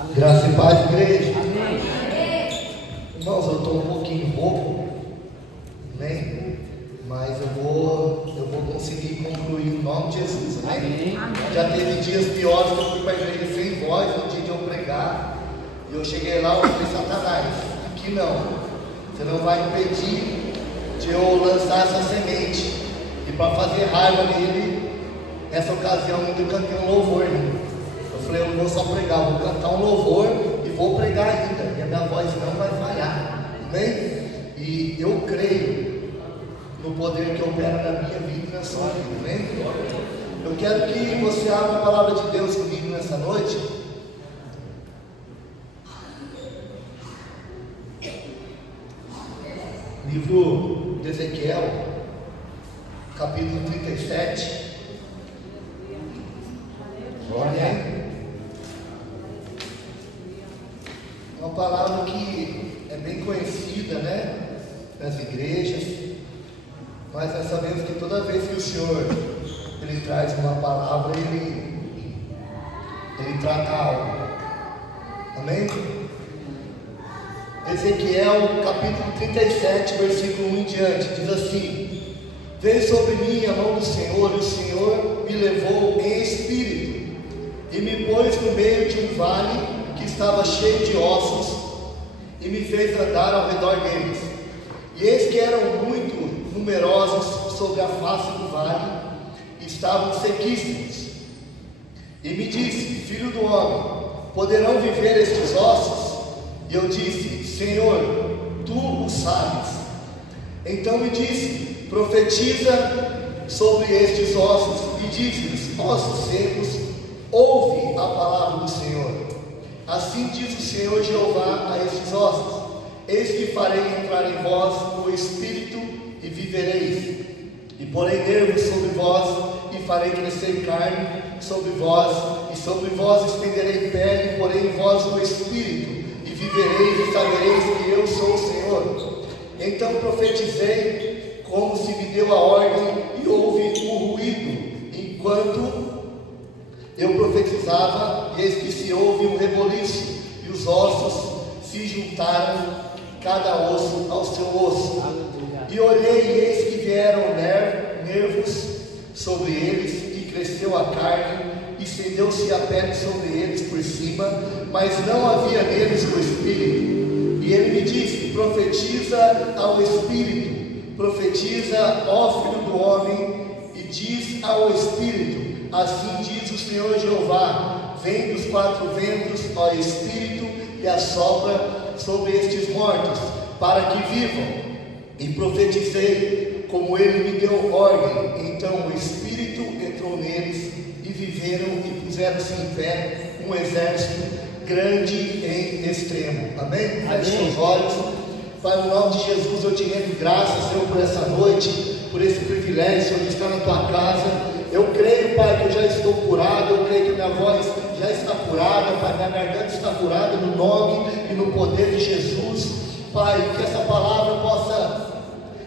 Amém. Graça e paz, igreja. Amém. Irmãos, eu estou um pouquinho rouco, né? Mas eu vou conseguir concluir em nome de Jesus, amém? Já teve dias piores que eu fui para a igreja sem voz no dia de eu pregar. E eu cheguei lá e falei, Satanás, aqui não. Você não vai impedir de eu lançar essa semente. E para fazer raiva nele, nessa ocasião eu cantei um louvor, né? Eu falei, eu não vou só pregar, eu vou cantar um louvor e vou pregar ainda. E a minha voz não vai falhar, amém? E eu creio no poder que opera na minha vida e na sua vida, amém? Eu quero que você abra a palavra de Deus comigo nessa noite. Livro de Ezequiel, capítulo 37. Glória. É uma palavra que é bem conhecida, né? Nas igrejas. Mas nós sabemos que toda vez que o Senhor Ele traz uma palavra, Ele trata algo. Amém? Ezequiel capítulo 37, versículo 1 em diante, diz assim: Veio sobre mim a mão do Senhor, e o Senhor me levou em espírito, e me pôs no meio de um vale que estava cheio de ossos, e me fez andar ao redor deles. E eis que eram muito numerosos sobre a face do vale, e estavam sequíssimos. E me disse: Filho do homem, poderão viver estes ossos? E eu disse: Senhor, tu o sabes. Então me disse: profetiza sobre estes ossos, e diz-lhes: ossos secos, ouve a palavra do Senhor. Assim diz o Senhor Jeová a estes ossos: eis que farei entrar em vós o espírito, e vivereis, e porei nervos sobre vós, e farei crescer carne sobre vós, e sobre vós estenderei pele, e porei em vós o espírito, e vivereis, e sabereis que eu sou o Senhor. Então profetizei, como se me deu a ordem, e houve um ruído, enquanto eu profetizava, e eis que se ouve um reboliço, e os ossos se juntaram, cada osso ao seu osso. E olhei, e eis que vieram nervos sobre eles, e cresceu a carne, e estendeu-se a pele sobre eles por cima, mas não havia neles o espírito. E ele me disse: profetiza ao espírito, profetiza, ó filho do homem, e diz ao espírito: assim diz o Senhor Jeová: vem dos quatro ventos, ó espírito, e assopra sobre estes mortos, para que vivam. E profetizei como ele me deu ordem. Então o Espírito entrou neles, e viveram, e puseram-se em pé um exército grande em extremo. Amém? Feche seus olhos. Pai, no nome de Jesus, eu te rendo graças, Senhor, por essa noite, por esse privilégio, Senhor, de estar na tua casa. Eu creio, Pai, que eu já estou curado. Eu creio que minha voz já está curada, Pai, minha garganta está curada, no nome e no poder de Jesus. Pai, que essa palavra possa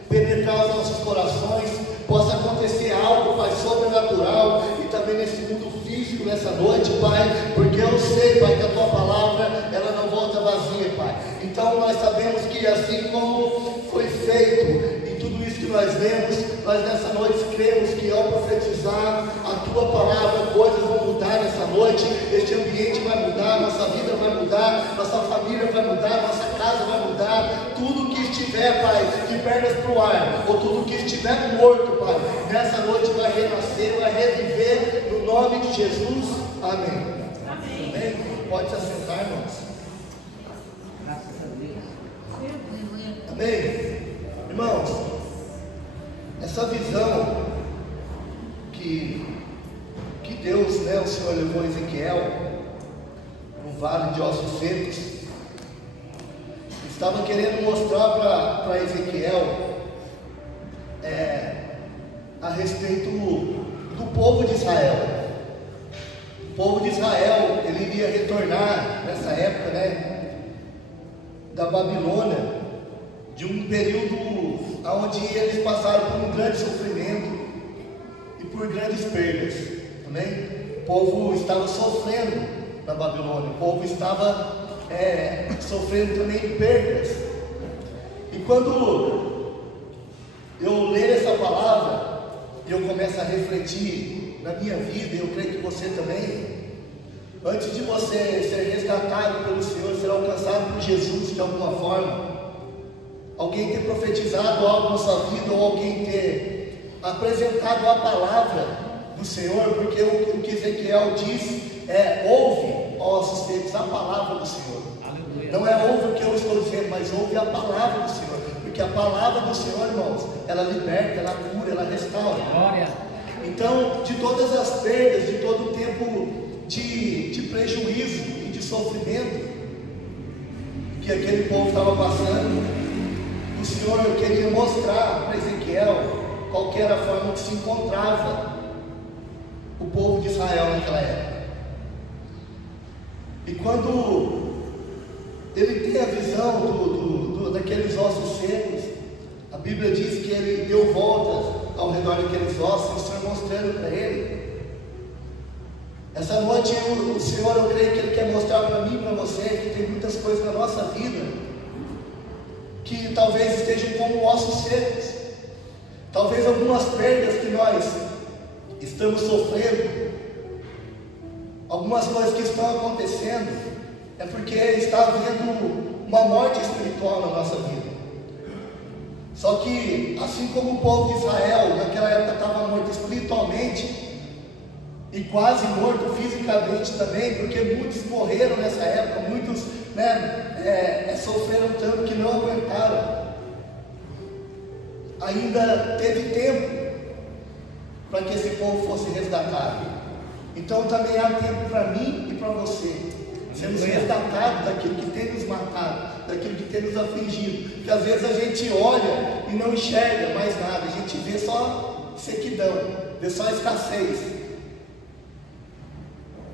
penetrar os nossos corações, possa acontecer algo, Pai, sobrenatural, e também nesse mundo físico nessa noite, Pai, porque eu sei, Pai, que a tua palavra, ela não volta vazia, Pai. Então nós sabemos que assim como foi feito em tudo isso que nós vemos, nós nessa noite cremos que ao profetizar a tua palavra, coisas vão mudar nessa noite, este ambiente vai mudar, nossa vida vai mudar, nossa família vai mudar, nossa casa vai mudar, tudo que estiver, Pai, de pernas para o ar, ou tudo que estiver morto, Pai, nessa noite vai renascer, vai reviver, no nome de Jesus. Amém. Amém. Amém? Pode se assentar, irmãos. Graças a Deus. Amém? Irmãos, essa visão que Deus, né, o Senhor levou Ezequiel no vale de ossos secos, estava querendo mostrar para Ezequiel a respeito do povo de Israel. O povo de Israel, ele iria retornar nessa época, né, da Babilônia, de um período onde eles passaram por um grande sofrimento e por grandes perdas. Amém? O povo estava sofrendo na Babilônia. O povo estava sofrendo também perdas. E quando eu leio essa palavra, e eu começo a refletir na minha vida, e eu creio que você também, antes de você ser resgatado pelo Senhor, ser alcançado por Jesus de alguma forma, alguém ter profetizado algo na sua vida, ou alguém ter apresentado a palavra do Senhor, porque o que Ezequiel diz ouve, ó ossos secos, a palavra do Senhor. Aleluia. Não é ouve o que eu estou dizendo, mas ouve a palavra do Senhor, porque a palavra do Senhor, irmãos, ela liberta, ela cura, ela restaura. Glória. Então, de todas as perdas, de todo o tempo de prejuízo e de sofrimento que aquele povo estava passando, o Senhor queria mostrar para Ezequiel qual era a forma que se encontrava o povo de Israel naquela época. E quando ele tem a visão daqueles ossos secos, a Bíblia diz que ele deu voltas ao redor daqueles ossos, o Senhor mostrando para ele. Essa noite o Senhor, eu creio que Ele quer mostrar para mim e para você que tem muitas coisas na nossa vida que talvez estejam como ossos secos. Talvez algumas perdas que nós estamos sofrendo, algumas coisas que estão acontecendo, é porque está havendo uma morte espiritual na nossa vida. Só que, assim como o povo de Israel naquela época estava morto espiritualmente e quase morto fisicamente também, porque muitos morreram nessa época, muitos sofreram tanto que não aguentaram. Ainda teve tempo para que esse povo fosse resgatado. Então também há tempo para mim e para você sermos resgatados daquilo que tem nos matado, daquilo que tem nos afligido. Porque às vezes a gente olha e não enxerga mais nada, a gente vê só sequidão, vê só escassez.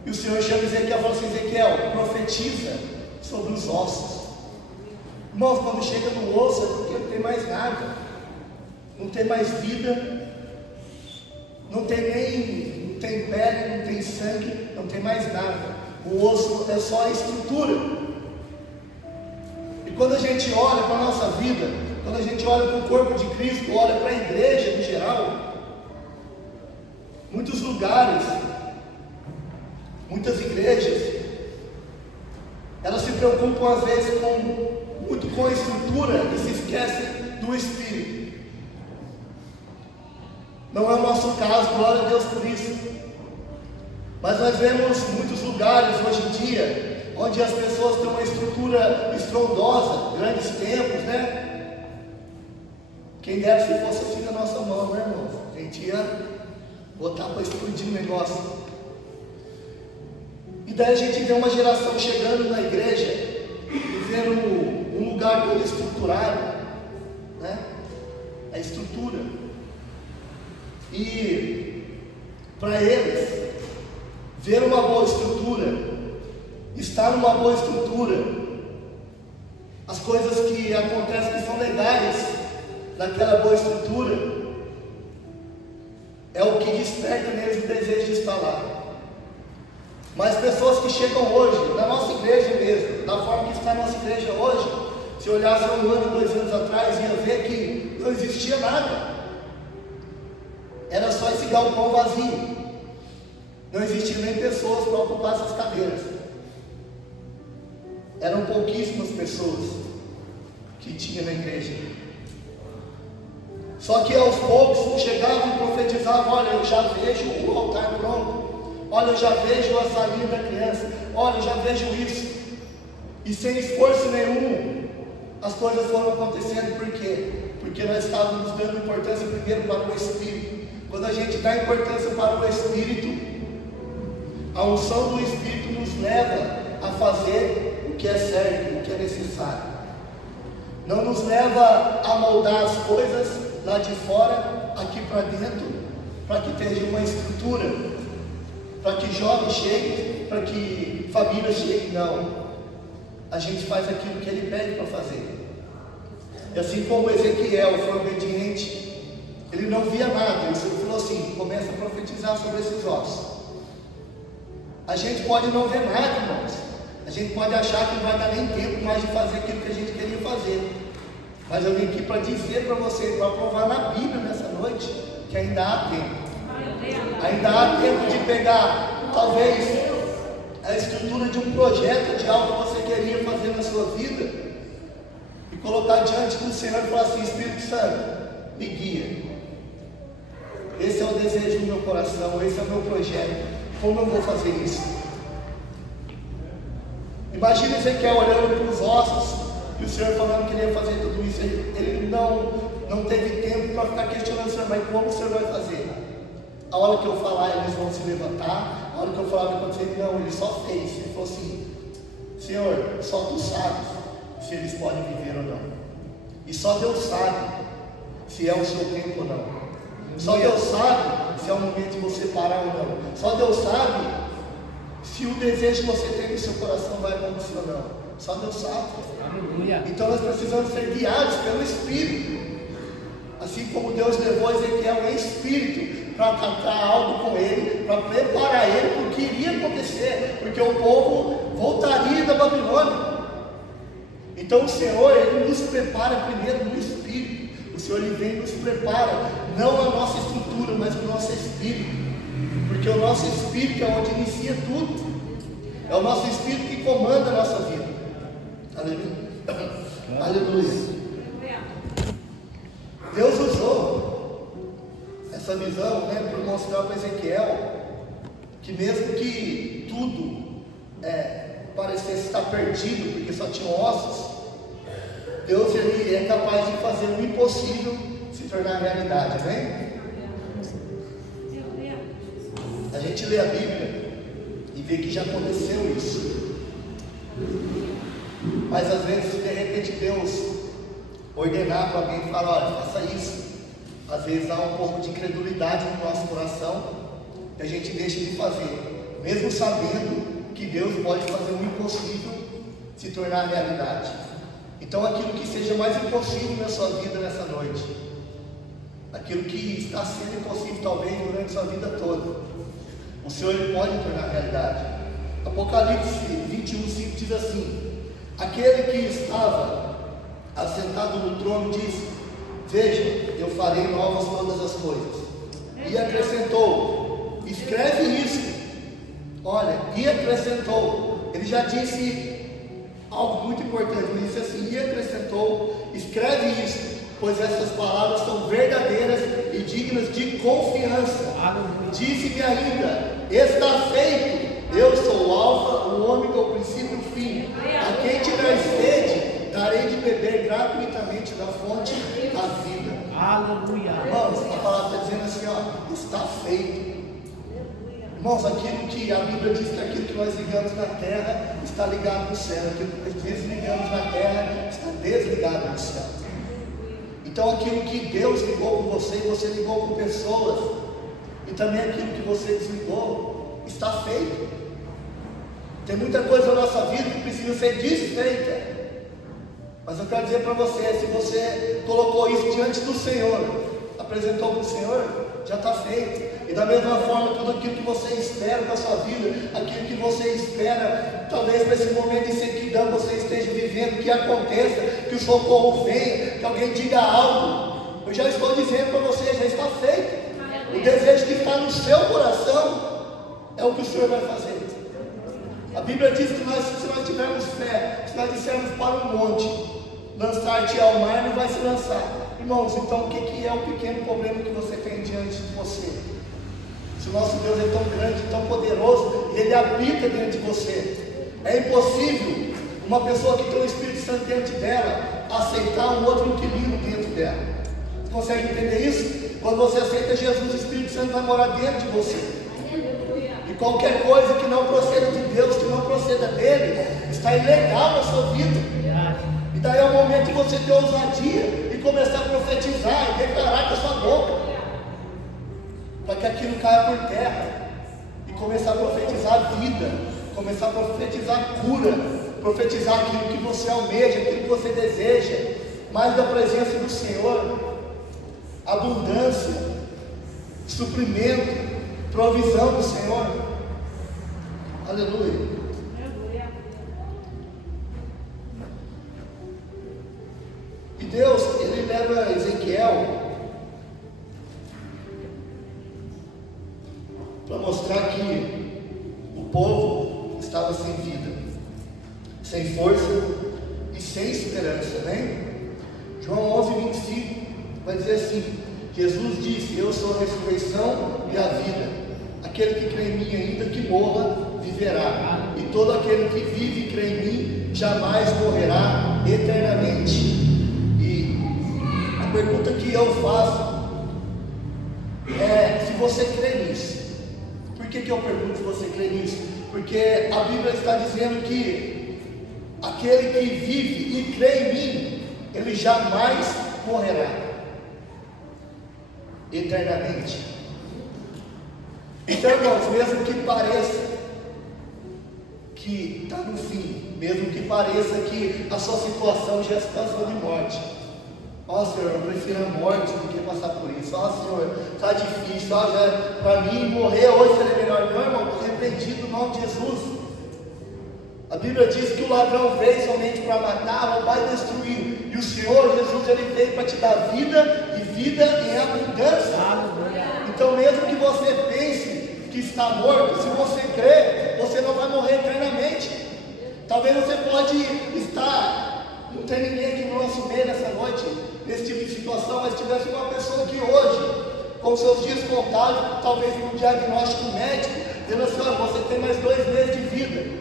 E o Senhor chama Ezequiel e fala assim: Ezequiel, profetiza sobre os ossos. Irmãos, quando chega no osso é porque não tem mais nada, não tem mais vida, não tem pele, não tem sangue, não tem mais nada. O osso é só a estrutura. E quando a gente olha para a nossa vida, quando a gente olha para o corpo de Cristo, olha para a igreja em geral, muitos lugares, muitas igrejas, elas se preocupam às vezes muito com a estrutura e se esquecem do Espírito. Não é o nosso caso, glória a Deus por isso. Mas nós vemos muitos lugares hoje em dia, onde as pessoas têm uma estrutura estrondosa, grandes templos, né? Quem dera se fosse assim na nossa mão, né, irmãos? A gente ia botar para explodir o negócio. E daí a gente vê uma geração chegando na igreja e vendo um lugar todo estruturado, né? A estrutura. E para eles, ver uma boa estrutura, estar numa boa estrutura, as coisas que acontecem que são legais naquela boa estrutura, é o que desperta neles o desejo de estar lá. Mas pessoas que chegam hoje, na nossa igreja mesmo, da forma que está a nossa igreja hoje, se olhasse 1 ano, 2 anos atrás, ia ver que não existia nada. Era só esse galpão vazio. Não existiam nem pessoas para ocupar essas cadeiras. Eram pouquíssimas pessoas que tinha na igreja. Só que aos poucos chegavam e profetizavam: olha, eu já vejo o altar pronto. Olha, eu já vejo a salinha da criança. Olha, eu já vejo isso. E sem esforço nenhum, as coisas foram acontecendo. Por quê? Porque nós estávamos dando importância primeiro para o Espírito. Quando a gente dá importância para o Espírito, a unção do Espírito nos leva a fazer o que é certo, o que é necessário. Não nos leva a moldar as coisas lá de fora, aqui para dentro, para que tenha uma estrutura, para que jovens cheguem, para que famílias cheguem. Não. A gente faz aquilo que Ele pede para fazer. E assim como Ezequiel foi obediente, ele não via nada. Ele falou assim: começa a profetizar sobre esses ossos. A gente pode não ver nada, irmãos. A gente pode achar que não vai dar nem tempo mais de fazer aquilo que a gente queria fazer. Mas eu vim aqui para dizer para você, para provar na Bíblia nessa noite, que ainda há tempo. Ainda há tempo de pegar, talvez, a estrutura de um projeto, de algo que você queria fazer na sua vida, e colocar diante do Senhor e falar assim: Espírito Santo, me guia. Esse é o desejo do meu coração, esse é o meu projeto. Como eu vou fazer isso? Imagina Ezequiel olhando para os ossos e o Senhor falando que ele ia fazer tudo isso. Ele não teve tempo para ficar questionando o Senhor: mas como o Senhor vai fazer? A hora que eu falar, eles vão se levantar. A hora que eu falar, vai acontecer. Não, ele só fez. Ele falou assim: Senhor, só tu sabes se eles podem viver ou não. E só Deus sabe se é o seu tempo ou não. Só Deus sabe se é o momento de você parar ou não. Só Deus sabe se o desejo que você tem no seu coração vai acontecer ou não. Só Deus sabe. Aleluia. Então nós precisamos ser guiados pelo Espírito. Assim como Deus levou Ezequiel em Espírito para tratar algo com ele, para preparar ele para o que iria acontecer, porque o povo voltaria da Babilônia. Então o Senhor, Ele nos prepara primeiro no Espírito. O Senhor, Ele vem e nos prepara, não a nossa estrutura, mas o nosso Espírito, porque o nosso Espírito é onde inicia tudo. É o nosso Espírito que comanda a nossa vida. Aleluia. Aleluia. Deus usou essa visão, para mostrar para Ezequiel que mesmo que tudo parecesse estar perdido, porque só tinham ossos, Deus, Ele é capaz de fazer o impossível se tornar realidade, amém? A gente lê a Bíblia e vê que já aconteceu isso, mas às vezes de repente Deus ordenar para alguém e falar: olha, faça isso. Às vezes há um pouco de incredulidade no nosso coração e a gente deixa de fazer, mesmo sabendo que Deus pode fazer o impossível se tornar realidade. Então aquilo que seja mais impossível na sua vida nessa noite, aquilo que está sendo impossível talvez durante a sua vida toda, o Senhor, Ele pode tornar realidade. Apocalipse 21:5 diz assim: aquele que estava assentado no trono disse: veja, eu farei novas todas as coisas. E acrescentou: escreve isso. Olha, e acrescentou, ele já disse algo muito importante, ele disse assim: e acrescentou, escreve isso, pois essas palavras são verdadeiras e dignas de confiança. Disse-me ainda: está feito, eu sou o alfa, o ômega, o princípio e o fim. A quem tiver sede, darei de beber gratuitamente da fonte da vida. Aleluia. Irmãos, a palavra está dizendo assim: ó, está feito. Irmãos, aquilo que a Bíblia diz que aquilo que nós ligamos na terra está ligado no céu, aquilo que nós desligamos na terra está desligado no céu. Então aquilo que Deus ligou com você, você ligou com pessoas, e também aquilo que você desligou, está feito. Tem muita coisa na nossa vida que precisa ser desfeita. Mas eu quero dizer para você, se você colocou isso diante do Senhor, apresentou para o Senhor, já está feito. E da mesma forma, tudo aquilo que você espera da sua vida, aquilo que você espera, talvez para esse momento de sequidão você esteja vivendo, que aconteça, que o socorro venha, que alguém diga algo, eu já estou dizendo para você, já está feito. O desejo que está no seu coração é o que o Senhor vai fazer. A Bíblia diz que se nós tivermos fé, se nós dissermos para um monte, lançar-te ao mar, não vai se lançar. Irmãos, então o que é o pequeno problema que você tem diante de você? Se o nosso Deus é tão grande, tão poderoso, e Ele habita dentro de você, é impossível uma pessoa que tem o Espírito Santo dentro dela aceitar um outro inquilino dentro dela. Você consegue entender isso? Quando você aceita Jesus, o Espírito Santo vai morar dentro de você. E qualquer coisa que não proceda de Deus, que não proceda dele, está ilegal na sua vida. E daí é o momento de você ter ousadia e começar a profetizar e declarar com a sua boca, para que aquilo caia por terra, e começar a profetizar vida, começar a profetizar cura, profetizar aquilo que você almeja, aquilo que você deseja, mais da presença do Senhor, abundância, suprimento, provisão do Senhor. Aleluia. E Deus, ele leva Ezequiel para mostrar que o povo estava sem vida, sem força e sem esperança, né? João 11:25 vai dizer assim: Jesus disse: eu sou a ressurreição e a vida, aquele que crê em mim, ainda que morra, viverá, e todo aquele que vive e crê em mim jamais morrerá eternamente. E a pergunta que eu faço é se você crê nisso. Por que eu pergunto se você crê nisso? Porque a Bíblia está dizendo que aquele que vive e crê em mim, ele jamais morrerá eternamente. Então, irmãos, mesmo que pareça que está no fim, mesmo que pareça que a sua situação já está sob morte, ó Senhor, eu prefiro a morte do que passar por isso. Ó Senhor, está difícil, ó, para mim morrer hoje seria melhor. Não, irmão, repreendido no nome de Jesus. A Bíblia diz que o ladrão veio somente para matar, roubar e destruir. E o Senhor Jesus, ele veio para te dar vida e vida em abundância. Então, mesmo que você pense que está morto, se você crê, você não vai morrer eternamente. Talvez você pode estar, não tem ninguém aqui no nosso meio nessa noite, nesse tipo de situação, mas tivesse uma pessoa que hoje, com seus dias contados, talvez um diagnóstico médico, dizendo assim: olha, você tem mais 2 meses de vida.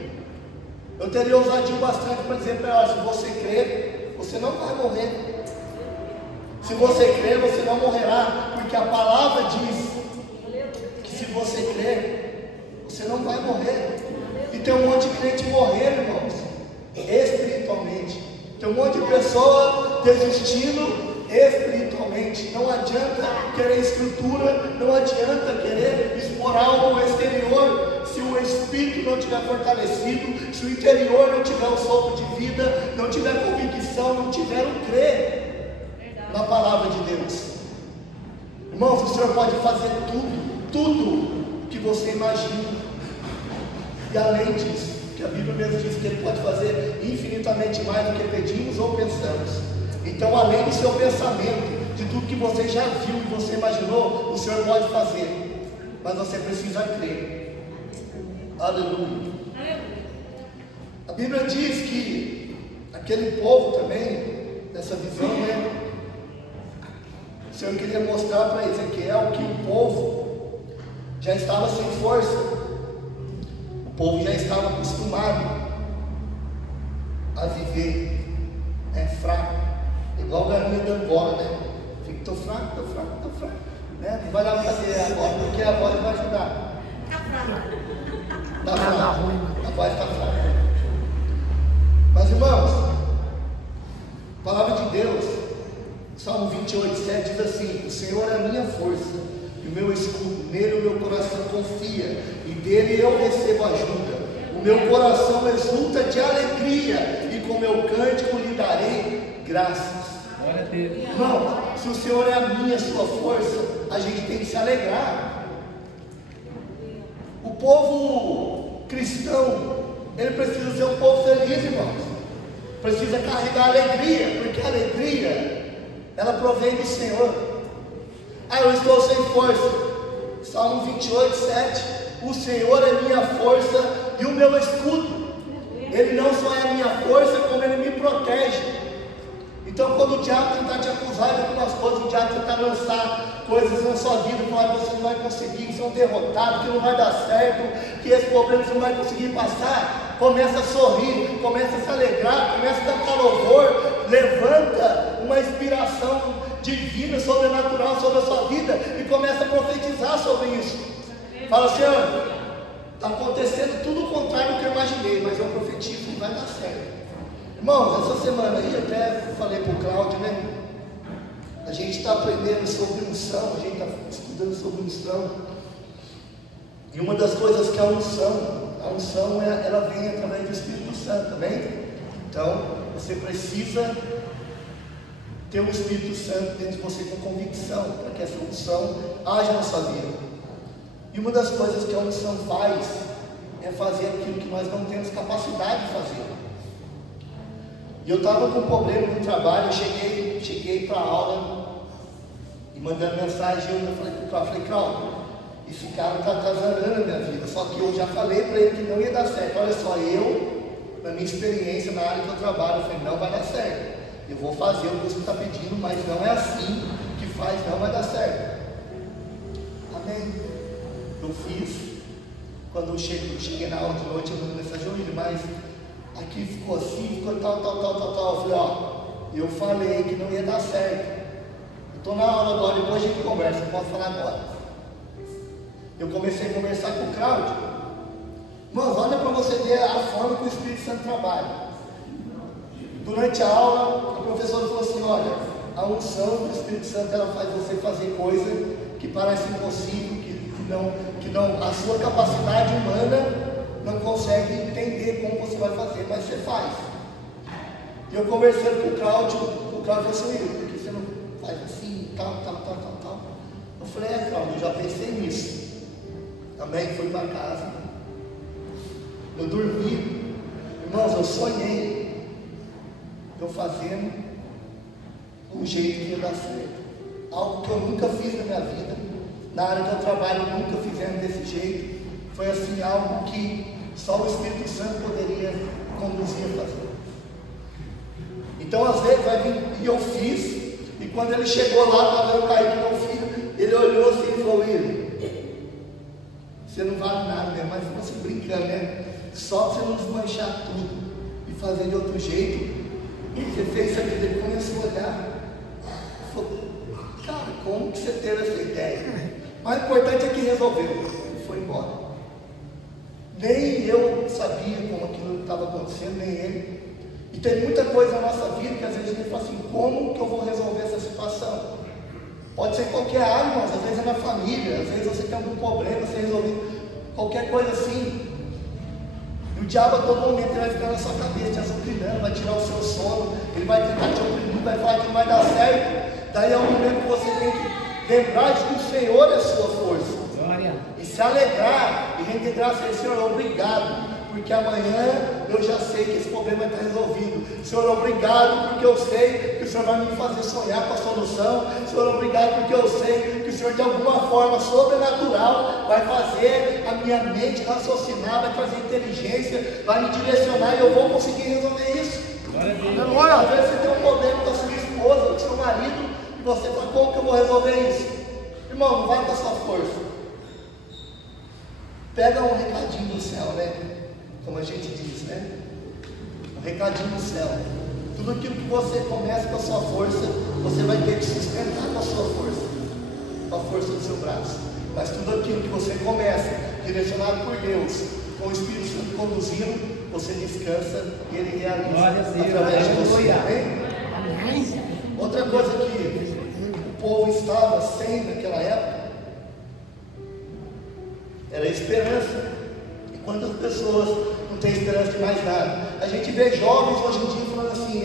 Eu teria ousadia bastante para dizer para ela: se você crer, você não vai morrer. Se você crer, você não morrerá, porque a palavra diz que se você crer, você não vai morrer. E tem um monte de crente morrendo, irmãos, espiritualmente. Tem um monte de pessoa desistindo espiritualmente. Não adianta querer estrutura, não adianta querer expor algo no exterior, se o espírito não tiver fortalecido, se o interior não tiver o sopro de vida, não tiver convicção, não tiver o crer na palavra de Deus. Irmãos, o Senhor pode fazer tudo que você imagina, e além disso, que a Bíblia mesmo diz que Ele pode fazer infinitamente mais do que pedimos ou pensamos. Então, além do seu pensamento, de tudo que você já viu e você imaginou, o Senhor pode fazer, mas você precisa crer. Aleluia. A Bíblia diz que aquele povo também, nessa visão, né, o Senhor queria mostrar para Ezequiel que o povo já estava sem força. O povo já estava acostumado a viver fraco, igual galinha dando bola, né? Fica, tô fraco, né? Não vai dar para fazer agora, porque a voz vai ajudar. Tá fraco, a voz está fraca. Mas, irmãos, a palavra de Deus, Salmo 28:7 diz assim: o Senhor é a minha força e o meu escudo, nele o meu coração confia, e dele eu recebo ajuda. O meu coração exulta de alegria, e com meu cântico lhe darei graças. Glória a Deus. Irmão, se o Senhor é a minha, a sua força, a gente tem que se alegrar. O povo cristão, ele precisa ser um povo feliz, irmãos. Precisa carregar alegria, porque a alegria, ela provém do Senhor. Ah, eu estou sem força. Salmo 28:7. O Senhor é minha força e o meu escudo. Ele não só é a minha força, como Ele me protege. Então, quando o diabo tentar te acusar de algumas coisas, o diabo tentar lançar coisas na sua vida, falar que você não vai conseguir, que você é um derrotado, que não vai dar certo, que esse problema você não vai conseguir passar, começa a sorrir, começa a se alegrar, começa a cantar louvor, levanta uma inspiração divina, sobrenatural sobre a sua vida e começa a profetizar sobre isso. Fala: Senhor, está acontecendo tudo o contrário do que eu imaginei, mas eu profetizo que vai dar certo. Irmãos, essa semana aí, eu até falei para o Cláudio, né? A gente está aprendendo sobre unção, a gente está estudando sobre unção. E uma das coisas que a unção ela vem através do Espírito Santo, também. Então, você precisa ter o Espírito Santo dentro de você com convicção, para que essa unção haja na sua vida. E uma das coisas que a unção faz é fazer aquilo que nós não temos capacidade de fazer. E eu estava com um problema no trabalho, eu cheguei para a aula e mandando mensagem, eu falei, Cláudio, esse cara está azarando a minha vida, só que eu já falei para ele que não ia dar certo. Olha só, na minha experiência na área que eu trabalho, eu falei, não vai dar certo. Eu vou fazer o que você está pedindo, mas não é assim que faz, não vai dar certo. Amém? Eu fiz. Quando eu cheguei na aula de noite, eu mandei mensagem, mas aqui ficou assim, ficou tal. Eu falei, eu falei que não ia dar certo. Eu estou na aula agora, depois a gente conversa, não posso falar agora. Eu comecei a conversar com o Cláudio. Irmãos, olha para você ver a forma que o Espírito Santo trabalha. Durante a aula, a professora falou assim, olha, a unção do Espírito Santo, ela faz você fazer coisa que parece impossível, que não, a sua capacidade humana não consegue entender como você vai fazer, mas você faz. E eu conversando com o Cláudio falou assim, por que você não faz assim, tal. Eu falei, Cláudio, eu já pensei nisso. Também fui para casa. Eu dormi. Irmãos, eu sonhei eu fazendo um jeito que ia dar certo. Algo que eu nunca fiz na minha vida. Na área que eu trabalho, nunca fizemos desse jeito. Foi assim, algo que só o Espírito Santo poderia conduzir a fazer. Então, às vezes, vai vir, e eu fiz, e quando ele chegou lá, estava eu caí com meu filho, ele olhou assim e falou, William, você não vale nada, né? Mas ficou assim brincando, né? Só você não desmanchar tudo e fazer de outro jeito, você fez isso aqui. Ele começou a olhar e falou, cara, como que você teve essa ideia? Mas o importante é que resolveu e foi embora. Nem eu sabia como aquilo estava acontecendo, nem ele. E tem muita coisa na nossa vida que às vezes a gente fala assim, como que eu vou resolver essa situação? Pode ser em qualquer área, mas às vezes é na família, às vezes você tem algum problema, você resolve qualquer coisa assim. E o diabo a todo momento ele vai ficar na sua cabeça, te azucrinando, vai tirar o seu sono, ele vai tentar te oprimir, vai falar que não vai dar certo. Daí é o momento que você tem que lembrar de que o Senhor é a sua força. Glória. E se alegrar e render graças a Ele, Senhor, obrigado, porque amanhã eu já sei que esse problema está resolvido. Senhor, obrigado, porque eu sei que o Senhor vai me fazer sonhar com a solução. Senhor, obrigado, porque eu sei que o Senhor de alguma forma sobrenatural vai fazer a minha mente raciocinar, vai trazer inteligência, vai me direcionar e eu vou conseguir resolver isso. Glória a Deus. Às vezes você tem um problema com a sua esposa, com o seu marido, e você fala, como que eu vou resolver isso? Irmão, não vai com a sua força. Pega um recadinho do céu, né? Como a gente diz, né? Um recadinho do céu. Tudo aquilo que você começa com a sua força, você vai ter que sustentar com a sua força, com a força do seu braço. Mas tudo aquilo que você começa, direcionado por Deus, com o Espírito Santo conduzindo, você descansa e Ele realiza através de você. Amém? Outra coisa que o povo estava sem naquela época era a esperança. E quantas pessoas não têm esperança de mais nada? A gente vê jovens hoje em dia falando assim,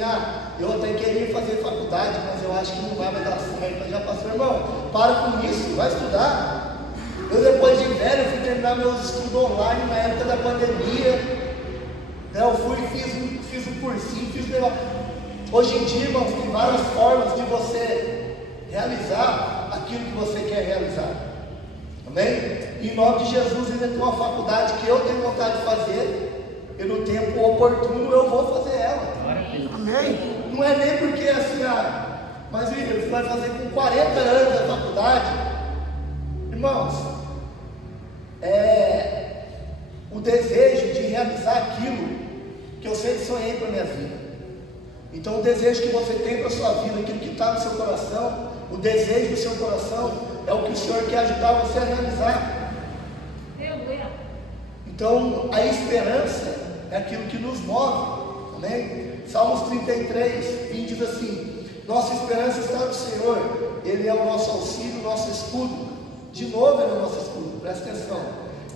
eu até queria fazer faculdade, mas eu acho que não vai dar certo. Mas já passou, irmão, para com isso, vai estudar. Eu depois de velho, fui terminar meus estudos online na época da pandemia. Eu fui e fiz um cursinho, fiz um negócio. Hoje em dia, irmãos, tem várias formas de você realizar aquilo que você quer realizar. Amém? Em nome de Jesus, ainda tem uma faculdade que eu tenho vontade de fazer, e no tempo oportuno eu vou fazer ela. Amém? Não é nem porque assim, mas você vai fazer com 40 anos a faculdade. Irmãos, o desejo de realizar aquilo que eu sempre sonhei para a minha vida. Então o desejo que você tem para a sua vida, aquilo que está no seu coração, o desejo do seu coração, é o que o Senhor quer ajudar você a realizar. Então a esperança é aquilo que nos move. Amém? Salmos 33, 20 diz assim: nossa esperança está no Senhor, Ele é o nosso auxílio, o nosso escudo. De novo Ele é o nosso escudo, presta atenção.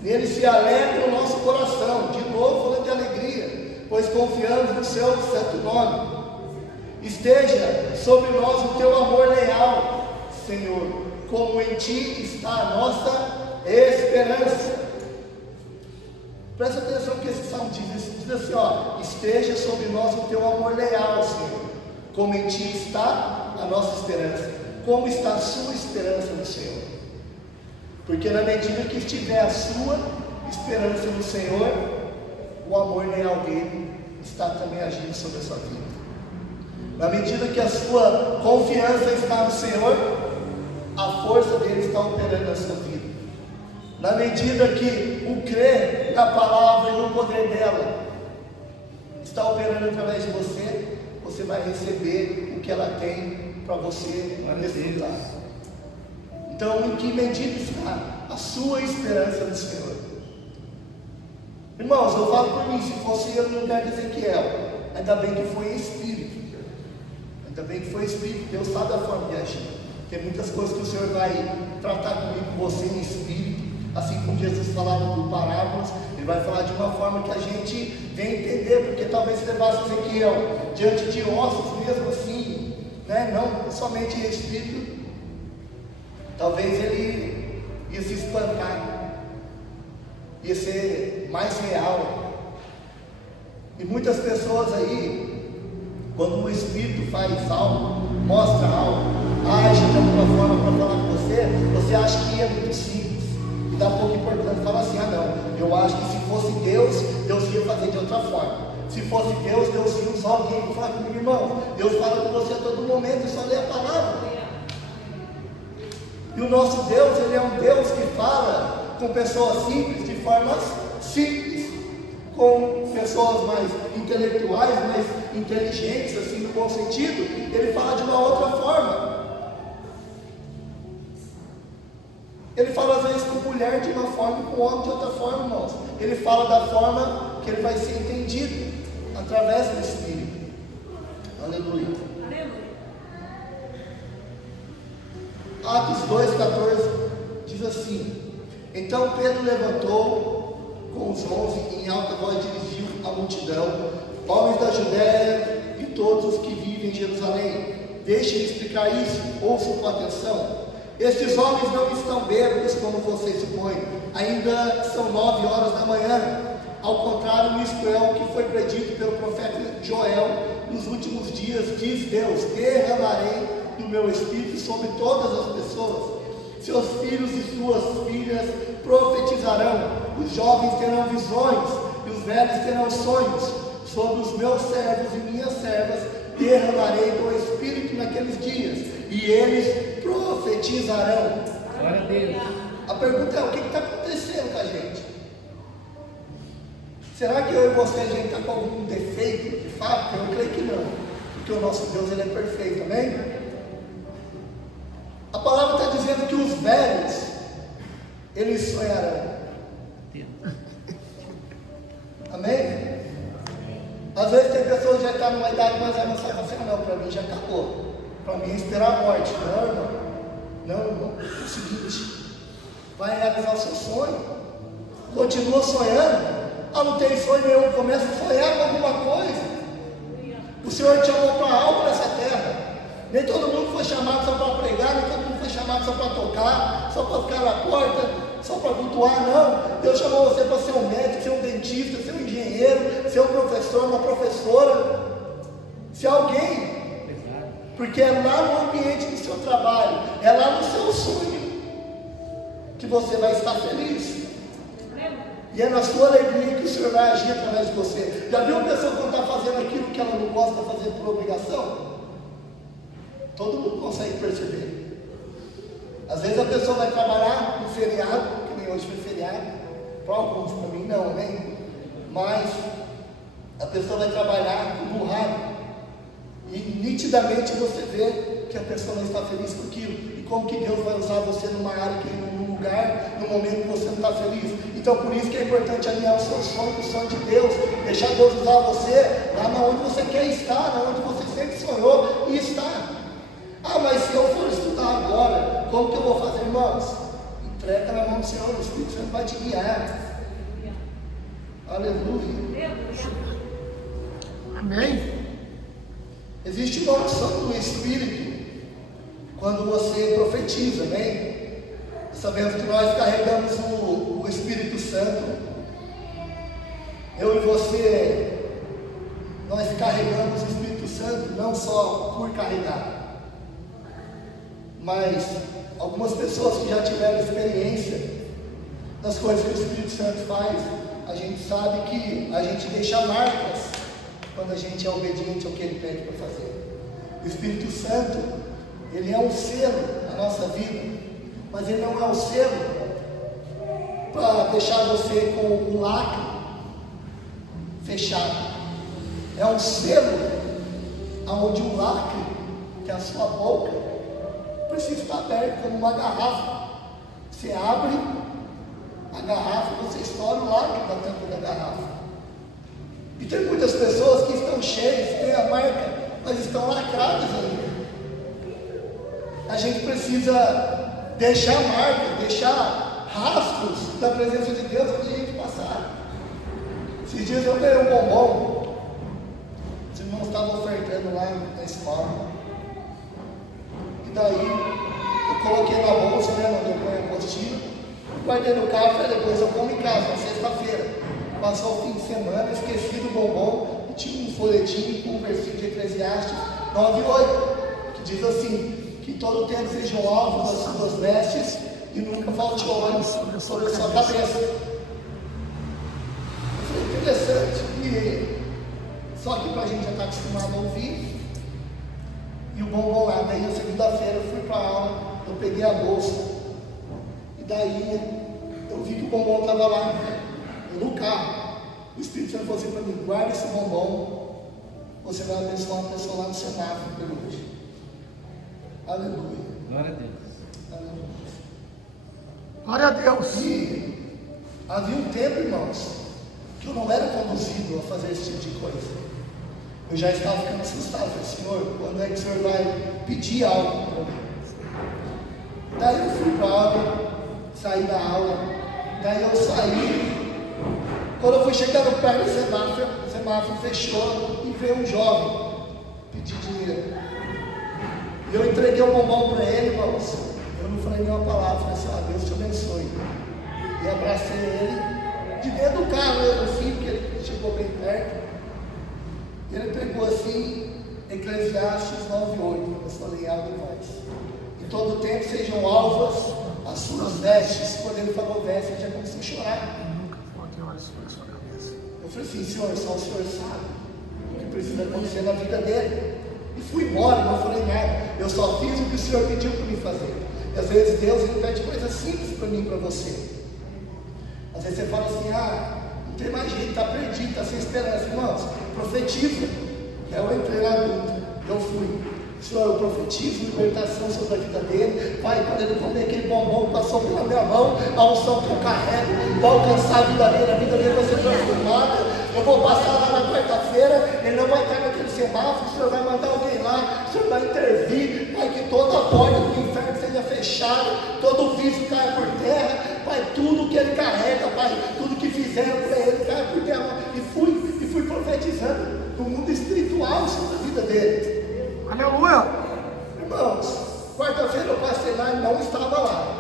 Nele se alegra o nosso coração. De novo falando de alegria, pois confiamos no seu santo nome. Esteja sobre nós o teu amor leal, Senhor, como em ti está a nossa esperança. Presta atenção que esse salmo diz assim, ó: esteja sobre nós o teu amor leal, Senhor, como em ti está a nossa esperança. Como está a sua esperança no Senhor? Porque na medida que estiver a sua esperança no Senhor, o amor leal dele está também agindo sobre a sua vida. Na medida que a sua confiança está no Senhor, a força dele está operando na sua vida. Na medida que o crer na palavra e no poder dela está operando através de você, você vai receber o que ela tem para você desfrutar. Então, em que medida está a sua esperança no Senhor? Irmãos, eu falo por mim, se fosse eu no lugar de Ezequiel, ainda bem que foi em espírito. Ainda bem que foi espírito, Deus sabe a forma de agir. Tem muitas coisas que o Senhor vai tratar comigo, com você em espírito. Assim como Jesus falava por parábolas, Ele vai falar de uma forma que a gente vem entender, porque talvez você levasse Ezequiel diante de ossos mesmo assim, né? Não somente em espírito, talvez ele ia se espantar, ia ser mais real. E muitas pessoas aí, quando o Espírito faz algo, mostra algo, age de alguma forma para falar com você, você acha que é muito simples, e dá pouca importância, fala assim: ah não, eu acho que se fosse Deus, Deus ia fazer de outra forma. Se fosse Deus, Deus ia usar alguém para falar comigo. Irmão, Deus fala com você a todo momento, só lê a palavra. E o nosso Deus, Ele é um Deus que fala com pessoas simples, de formas simples, com pessoas mais intelectuais, mais inteligentes, assim, no bom sentido. Ele fala de uma outra forma. Ele fala às vezes com mulher de uma forma e com homem de outra forma, irmãos. Ele fala da forma que ele vai ser entendido, através do Espírito. Aleluia. Atos 2,14 diz assim: então Pedro levantou com os 11 e em alta voz dirigiu a multidão: homens da Judéia e todos os que vivem em Jerusalém, deixem-me explicar isso, ouçam com atenção. Estes homens não estão bêbados como vocês supõem, ainda são 9 horas da manhã. Ao contrário, isto é o que foi predito pelo profeta Joel: nos últimos dias, diz Deus, derramarei do meu Espírito sobre todas as pessoas. Seus filhos e suas filhas profetizarão, os jovens terão visões e os velhos terão sonhos. Sobre os meus servos e minhas servas derramarei do Espírito naqueles dias, e eles profetizarão. Glória a Deus. A pergunta é: o que está acontecendo com a gente? Será que eu e você, a gente está com algum defeito de fato? Eu creio que não, porque o nosso Deus, Ele é perfeito, amém? A palavra está dizendo que os velhos, eles sonharão. Amém? Às vezes tem pessoas que já estão numa idade mais avançada, assim: não, para mim já acabou, para mim é esperar a morte. Não, irmão, não, irmão, é o seguinte, vai realizar o seu sonho, continua sonhando. Ah, não tem sonho nenhum, começa a sonhar com alguma coisa. O Senhor te chamou para algo nessa terra. Nem todo mundo foi chamado só para pregar, nem todo mundo foi chamado só para tocar, só para ficar na porta, só para cultuar, não. Deus chamou você para ser um médico, ser um dentista, ser um engenheiro, ser um professor, uma professora, ser alguém. Porque é lá no ambiente do seu trabalho, é lá no seu sonho, que você vai estar feliz. E é na sua alegria que o Senhor vai agir através de você. Já viu uma pessoa quando está fazendo aquilo que ela não gosta de fazer por obrigação? Todo mundo consegue perceber. Às vezes a pessoa vai trabalhar no feriado, que nem hoje foi feriado, para alguns, para mim não, né? Mas a pessoa vai trabalhar burrado, e nitidamente você vê que a pessoa não está feliz com aquilo. E como que Deus vai usar você numa área, num lugar, no momento que você não está feliz? Então por isso que é importante alinhar o seu sonho com o sonho de Deus, deixar Deus usar você lá onde você quer estar, lá onde você sempre sonhou e está. Ah, mas se eu for estudar agora, como que eu vou fazer, irmãos? Entrega na mão do Senhor, o Espírito Santo vai te guiar. Aleluia. Amém? Existe uma unção do Espírito quando você profetiza, amém? Sabemos que nós carregamos o Espírito Santo eu e você, nós carregamos o Espírito Santo não só por carregar, mas algumas pessoas que já tiveram experiência das coisas que o Espírito Santo faz, a gente sabe que a gente deixa marcas quando a gente é obediente ao que Ele pede para fazer. O Espírito Santo, Ele é um selo na nossa vida, mas Ele não é um selo para deixar você com um lacre fechado. É um selo onde o lacre, que é a sua boca, precisa estar aberto como uma garrafa. Você abre a garrafa, você estoura o lacre da tampa da garrafa. E tem muitas pessoas que estão cheias, têm a marca, mas estão lacradas ainda. A gente precisa deixar marca, deixar rastros da presença de Deus quando a gente passar. Esses dias eu ganhei um bombom, os irmãos estavam ofertando lá na escola. E daí eu coloquei na bolsa, né, onde eu ponho a apostila, guardei no carro e depois eu como em casa, na sexta-feira. Passou o fim de semana, esqueci do bombom e tinha um folhetinho com um versículo de Eclesiastes 9:8, que diz assim: que todo o tempo sejam alvos as suas vestes e nunca falte óleo sobre a sua cabeça. Foi interessante, só que a gente já está acostumado a ouvir. E o bombom lá, daí na segunda-feira eu fui para a aula, eu peguei a bolsa, e daí eu vi que o bombom estava lá no carro. O Espírito Santo falou assim para mim: guarda esse bombom, você vai abençoar uma pessoa lá no semáforo por hoje. Aleluia. Glória a Deus. Aleluia. Glória a Deus. E havia um tempo, irmãos, que eu não era conduzido a fazer esse tipo de coisa. Eu já estava ficando assustado. Eu falei: Senhor, quando é que o Senhor vai pedir algo para mim? Daí eu fui para a aula, saí da aula. Daí eu saí. Quando eu fui chegando perto do semáforo fechou e veio um jovem pedir dinheiro. E eu entreguei o bombom para ele, irmãos. Eu não falei nenhuma palavra, falei assim: Deus te abençoe. E abracei ele de dentro do carro, eu assim, porque ele chegou bem perto. E ele pegou assim, Eclesiastes 9:8, começou a ler algo em voz. Em todo tempo sejam alvas as suas vestes. Quando ele falou vestes, ele já começou a chorar. Eu falei assim: Senhor, só o Senhor sabe o que precisa acontecer na vida dele. E fui embora, não falei nada. Eu só fiz o que o Senhor pediu para mim fazer. E às vezes Deus Ele pede coisas simples para mim e para você. Às vezes você fala assim: não tem mais jeito, está perdido, está sem esperança. Irmãos, profetiza. Eu entrei na luta, eu fui. Senhor, eu profetizo libertação sobre a vida dele. Pai, quando ele comer aquele bombom que passou pela minha mão, a unção que eu carrego vai alcançar a vida dele vai ser transformada. Eu vou passar lá na quarta-feira, ele não vai estar naquele semáforo, o Senhor vai mandar alguém lá, o Senhor vai intervir, Pai, que toda a porta do inferno seja fechada, todo o vício caia por terra, Pai, tudo que ele carrega, Pai, tudo que fizeram para ele caia por terra. E fui profetizando no mundo espiritual sobre a vida dele. Aleluia. Irmãos, quarta-feira eu passei lá e não estava lá.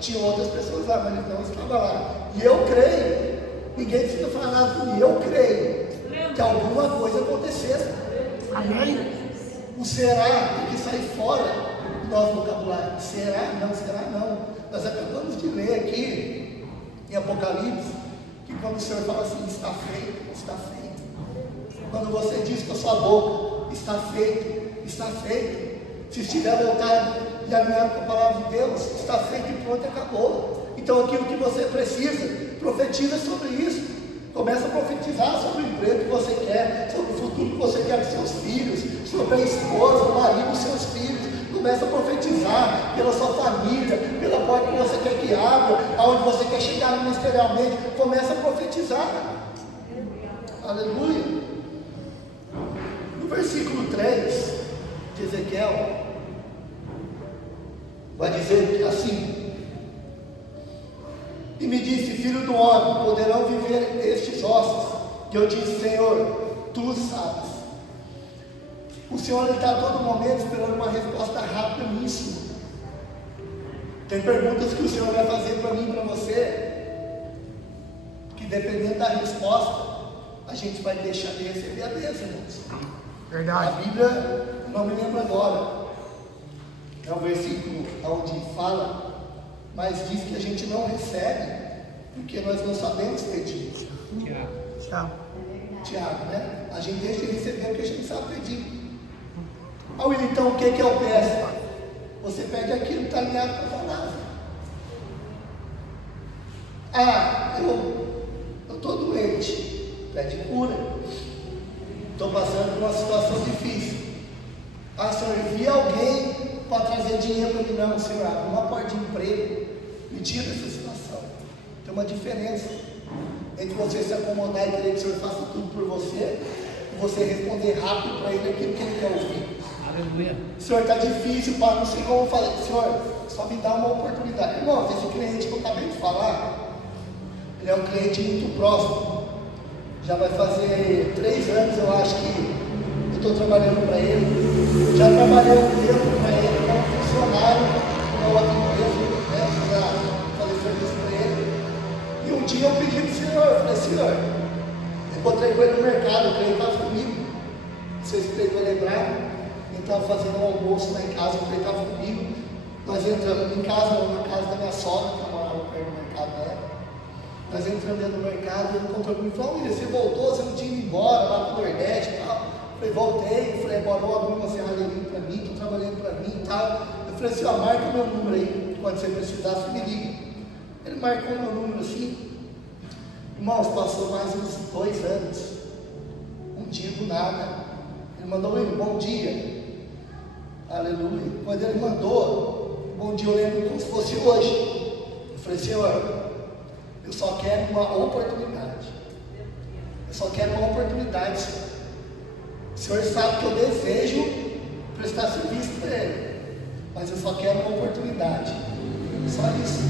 Tinha outras pessoas lá, mas ele não estava lá. E eu creio, ninguém precisa falar nada comigo, eu creio que alguma coisa acontecesse. Amém. O será tem que sair fora do nosso vocabulário. Será não. Nós acabamos de ler aqui em Apocalipse que quando o Senhor fala assim: está feito, está feito. Quando você diz com a sua boca: está feito, está feito. Se estiver voltado e alinhado com a palavra de Deus, está feito e pronto, acabou. Então aquilo que você precisa, profetiza sobre isso. Começa a profetizar sobre o emprego que você quer, sobre o futuro que você quer com seus filhos, sobre a esposa, o marido dos seus filhos. Começa a profetizar pela sua família, pela porta que você quer que abra, aonde você quer chegar ministerialmente. Começa a profetizar. Aleluia. No versículo 3 de Ezequiel, vai dizer assim: e me disse: filho do homem, poderão viver estes ossos? E eu disse: Senhor, tu sabes. O Senhor está a todo momento esperando uma resposta rápida nisso. Tem perguntas que o Senhor vai fazer para mim e para você, que dependendo da resposta, a gente vai deixar de receber a bênção, irmãos. A Verdade. Bíblia, não me lembro agora, é um versículo onde fala, mas diz que a gente não recebe, porque nós não sabemos pedir. Tchau. Tiago, né? A gente deixa de receber porque a gente sabe pedir. Ah, William, então o que eu peço? Você pede aquilo que está alinhado com a palavra. Ah, eu estou doente. Pede cura. Estou passando por uma situação difícil. Ah, Senhor, envia alguém para trazer dinheiro para mim. Não, Senhor, abre uma porta de emprego. Me tira dessa situação. Tem uma diferença entre você se acomodar e querer que o Senhor faça tudo por você e você responder rápido para Ele aquilo que Ele quer ouvir. Aleluia. Senhor, está difícil, Pai, não sei como fazer. Senhor, só me dá uma oportunidade. Irmãos, esse cliente que eu acabei de falar, ele é um cliente muito próximo. Já vai fazer 3 anos, eu acho que eu estou trabalhando para ele. Já trabalhei um tempo para ele como funcionário, como outra empresa, né, para fazer serviço para ele. E um dia eu pedi para o Senhor, eu falei, Senhor, eu encontrei com ele no mercado, ele estava comigo. Não sei se ele vai lembrar. Ele estava fazendo um almoço lá em casa, ele estava comigo. Nós entramos em casa, na casa da minha sogra, que morava perto do mercado da época. Nós entramos dentro do mercado, ele encontrou comigo e falou, William, você voltou, você não tinha ido embora lá para o Nordeste e tal. Eu falei, voltei, falei, agora vou abrir uma serralheria para mim, estou trabalhando para mim e tal. Eu falei assim, ó, marca o meu número aí, quando você precisar, você me liga. Ele marcou o meu número assim. Irmãos, passou mais uns 2 anos. Um dia do nada. Ele mandou ele, bom dia. Aleluia. Quando ele mandou, bom dia, eu lembro como se fosse hoje. Eu falei, Senhor, eu só quero uma oportunidade. Eu só quero uma oportunidade, Senhor. O Senhor sabe que eu desejo prestar serviço para Ele. Mas eu só quero uma oportunidade. Só isso.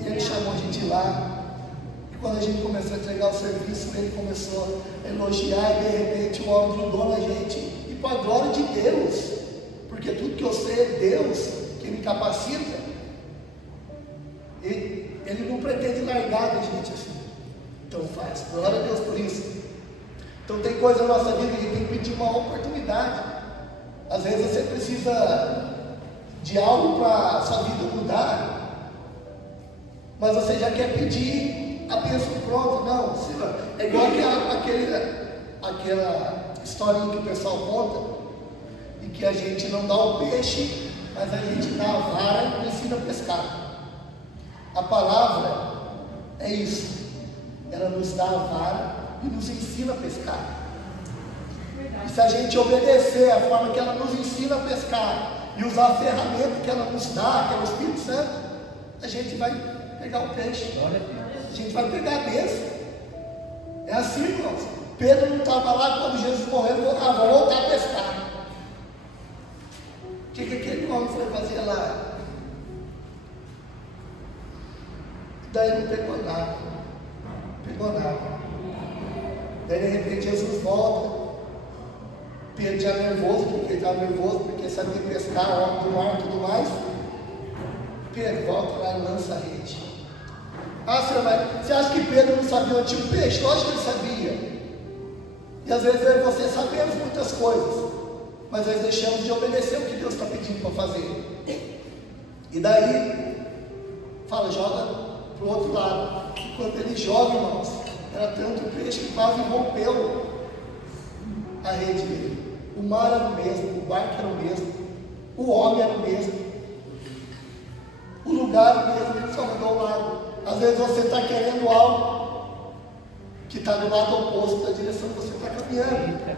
E Ele chamou a gente lá. E quando a gente começou a entregar o serviço, Ele começou a elogiar. E de repente o homem grudou na gente. E para a glória de Deus. Porque tudo que eu sei é Deus que me capacita. Ele não pretende largar da gente assim. Então faz. Glória a Deus por isso. Então tem coisa na nossa vida que a gente tem que pedir uma oportunidade. Às vezes você precisa de algo para a sua vida mudar, mas você já quer pedir a bênção pronta. Não, Senhor, é igual aquela historinha que o pessoal conta, e que a gente não dá o peixe, mas a gente dá a vara e ensina a pescar. A palavra é isso, ela nos dá a vara e nos ensina a pescar. E se a gente obedecer a forma que ela nos ensina a pescar e usar a ferramenta que ela nos dá, que é o Espírito Santo, a gente vai pegar o peixe, a gente vai pegar a bênção. É assim, irmãos. Pedro não estava lá quando Jesus morreu, vou voltar a pescar. O que aquele homem foi fazer lá? Daí não pegou nada. Pegou nada. Daí de repente Jesus volta. Pedro já nervoso, porque ele estava nervoso, porque sabia pescar, homem do mar e tudo mais. Pedro volta lá e lança a rede. Ah, Senhor, mas você acha que Pedro não sabia onde tinha o peixe? Lógico que ele sabia. E às vezes eu e você sabemos muitas coisas, mas nós deixamos de obedecer o que Deus está pedindo para fazer. E daí, fala, joga para o outro lado. E quando ele joga, irmãos, era tanto peixe que quase rompeu a rede dele. O mar era o mesmo, o barco era o mesmo, o homem era o mesmo, o lugar era o mesmo, só mudou o lado. Às vezes você está querendo algo que está do lado oposto da direção que você está caminhando.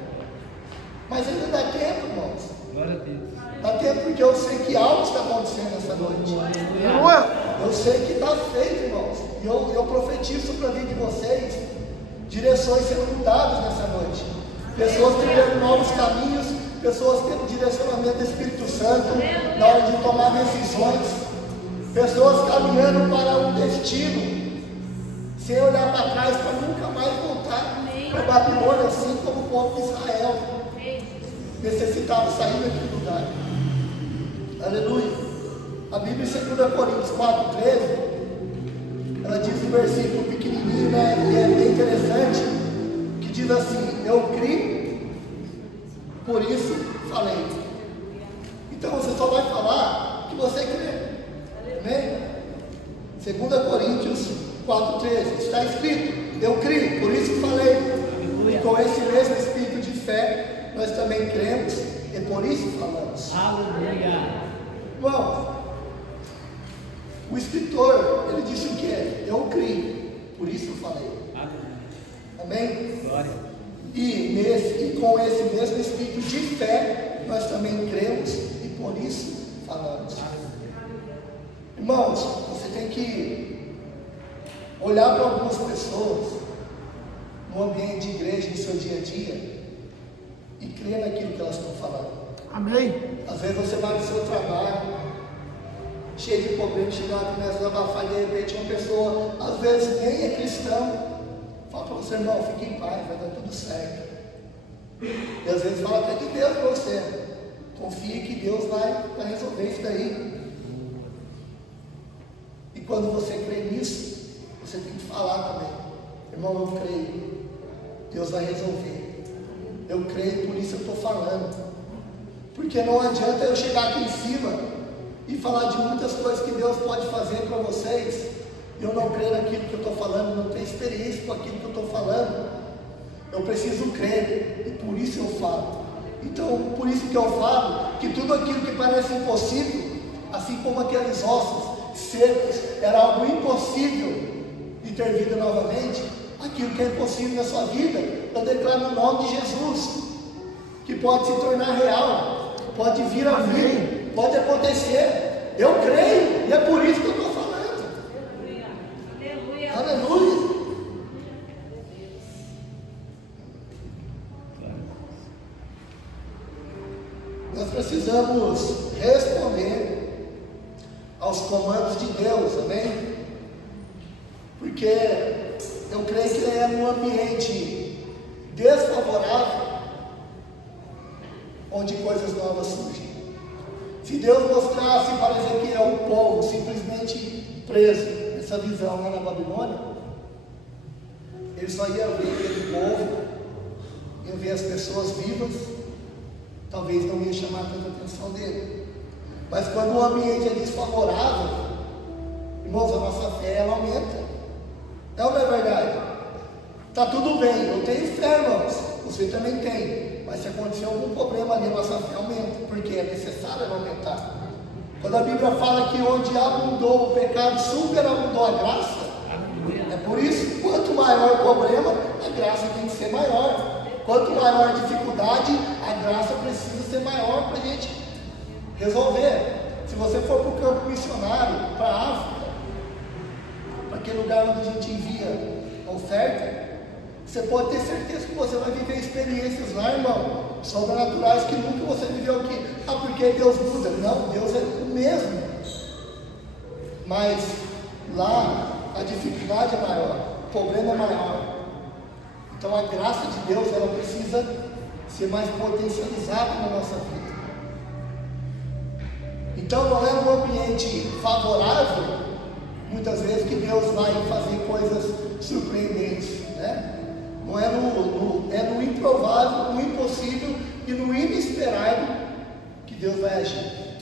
Mas ainda dá tempo, irmãos. Glória a Deus. Dá tempo porque eu sei que algo está acontecendo essa noite. Eu sei que está feito, irmãos. E eu profetizo sobre a vida de vocês. Direções sendo mudadas nessa noite. Pessoas trilhando novos caminhos. Pessoas tendo direcionamento do Espírito Santo na hora de tomar decisões. Pessoas caminhando para um destino, sem olhar para trás, para nunca mais voltar para Babilônia, assim como o povo de Israel necessitava sair daquele lugar. Aleluia. A Bíblia em 2 Coríntios 4:13, ela diz um versículo pequenininho, né? E é bem interessante. por isso falei. Então você só vai falar o que você crê. Amém? 2 Coríntios 4,13, está escrito, eu criei, por isso falei. E com esse mesmo espírito de fé, nós também cremos e por isso falamos. Aleluia. Irmãos, o escritor, ele disse o que? Eu criei, por isso eu falei. Amém? Glória. E com esse mesmo espírito de fé, nós também cremos e por isso falamos. Irmãos, você tem que olhar para algumas pessoas no ambiente de igreja, no seu dia a dia, e crer naquilo que elas estão falando. Amém. Às vezes você vai no seu trabalho, cheio de problemas, chega lá, começa a abafar, e de repente uma pessoa, às vezes nem é cristão, fala para você, irmão, fique em paz, vai dar tudo certo. E às vezes fala até de Deus para você, confia que Deus vai resolver isso daí. E quando você crê nisso, você tem que falar também, irmão, eu creio, Deus vai resolver, eu creio, por isso eu estou falando. Porque não adianta eu chegar aqui em cima e falar de muitas coisas que Deus pode fazer para vocês, e eu não creio naquilo que eu estou falando, não tenho experiência com aquilo que eu estou falando. Eu preciso crer, e por isso eu falo. Então, por isso que eu falo que tudo aquilo que parece impossível, assim como aqueles ossos secos, era algo impossível de ter vida novamente, aquilo que é impossível na sua vida, eu declaro no nome de Jesus, que pode se tornar real, pode vir a vir, pode acontecer. Eu creio, e é por isso que eu estou falando. Aleluia. Aleluia. Nós precisamos responder aos comandos de Deus, amém? Porque eu creio que é um ambiente desfavorável onde coisas novas surgem. Se Deus mostrasse para Ezequiel o povo simplesmente preso, essa visão lá na Babilônia, ele só ia ver aquele povo, ia ver as pessoas vivas, talvez não ia chamar tanta atenção dele. Mas quando o ambiente é desfavorável, irmãos, a nossa fé ela aumenta. É ou não é verdade? Está tudo bem, eu tenho fé, irmãos, você também tem. Mas se acontecer algum problema ali, a nossa fé aumenta, porque é necessário ela aumentar. Quando a Bíblia fala que onde abundou o pecado, superabundou a graça, é por isso, quanto maior o problema, a graça tem que ser maior. Quanto maior a dificuldade, a graça precisa ser maior para a gente resolver. Se você for para o campo missionário, para a África, para aquele lugar onde a gente envia a oferta, você pode ter certeza que você vai viver experiências lá, irmão, sobrenaturais que nunca você viveu aqui. Ah, porque Deus muda? Não, Deus é o mesmo. Mas lá a dificuldade é maior, o problema é maior. Então a graça de Deus ela precisa ser mais potencializada na nossa vida. Então não é um ambiente favorável, muitas vezes, que Deus vai fazer coisas surpreendentes, né? Não é no improvável, no impossível e no inesperado que Deus vai agir.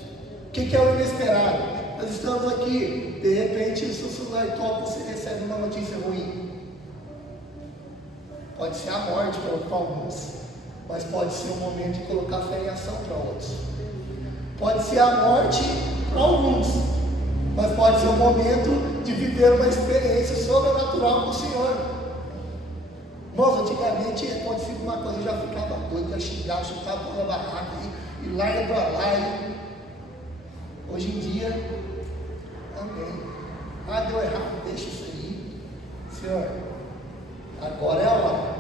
O que é o inesperado? Nós estamos aqui, de repente o seu celular toca, você recebe uma notícia ruim. Pode ser a morte para alguns, mas pode ser um momento de colocar fé em ação para outros. Pode ser a morte para alguns, mas pode ser um momento de viver uma experiência sobrenatural com o Senhor. Irmãos, antigamente, quando fica uma coisa, eu já ficava doido, ia xingar, chutar toda a barraca e larga para lá. Hoje em dia, amém. Ah, deu errado, deixa isso aí. Senhor, agora é a hora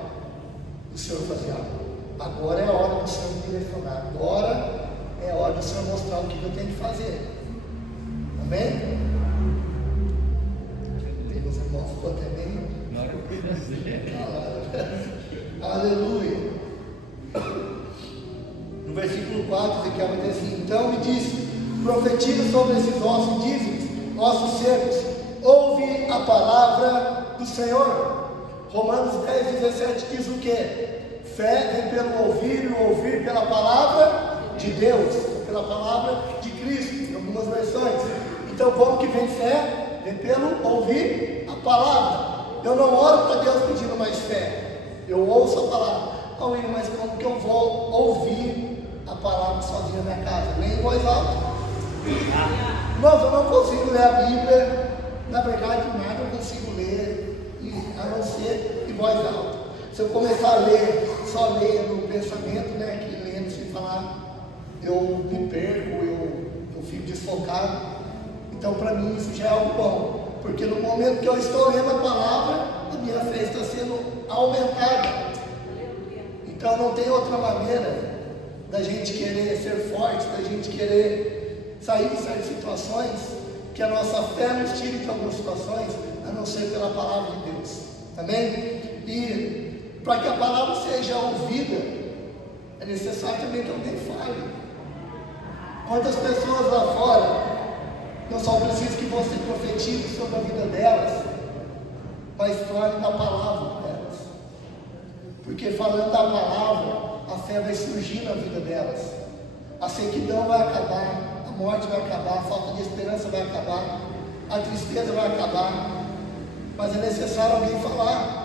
do Senhor fazer algo. Agora é a hora do Senhor me direcionar. Agora é a hora do Senhor mostrar o que eu tenho que fazer. Amém? Tem os irmãos ficou até bem. Aleluia. No versículo 4, Ezequiel vai dizer assim: então me disse, profetiza sobre esses ossos, diz-lhes, ossos secos, ouve a palavra do Senhor. Romanos 10, 17 diz o que? Fé vem pelo ouvir e o ouvir pela palavra de Deus, pela palavra de Cristo, em algumas versões. Então, como que vem fé? Vem pelo ouvir a palavra. Eu não oro para Deus pedindo mais fé. Eu ouço a palavra. Ah, William, mas como que eu vou ouvir a palavra sozinho na minha casa? Nem em voz alta. Irmãos, eu não consigo ler a Bíblia. Na verdade, nada eu consigo ler, a não ser em voz alta. Se eu começar a ler, só ler no pensamento, né, que lendo sem falar, eu me perco, eu fico desfocado. Então, para mim, isso já é algo bom, porque no momento que eu estou lendo a palavra, a minha fé está sendo aumentada. Então, não tem outra maneira da gente querer ser forte, da gente querer sair de certas situações, que a nossa fé nos tire de algumas situações, a não ser pela palavra de Deus. Amém? E para que a palavra seja ouvida, é necessário também que alguém fale. Quantas pessoas lá fora não só precisam que você profetize sobre a vida delas, mas fale da palavra delas. Porque falando da palavra, a fé vai surgir na vida delas. A sequidão vai acabar, a morte vai acabar, a falta de esperança vai acabar, a tristeza vai acabar. Mas é necessário alguém falar.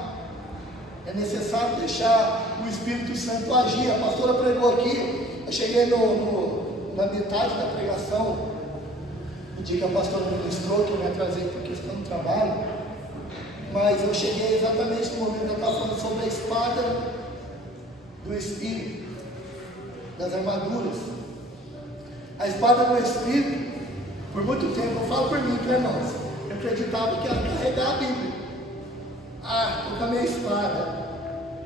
É necessário deixar o Espírito Santo agir. A pastora pregou aqui. Eu cheguei na metade da pregação, no dia que a pastora ministrou, que eu me atrasei por questão do trabalho. Mas eu cheguei exatamente no momento que eu estava falando sobre a espada do Espírito, das armaduras. A espada do Espírito, por muito tempo, eu falo por mim, irmãos, eu acreditava que era carregar a Bíblia. Ah, estou com a minha espada,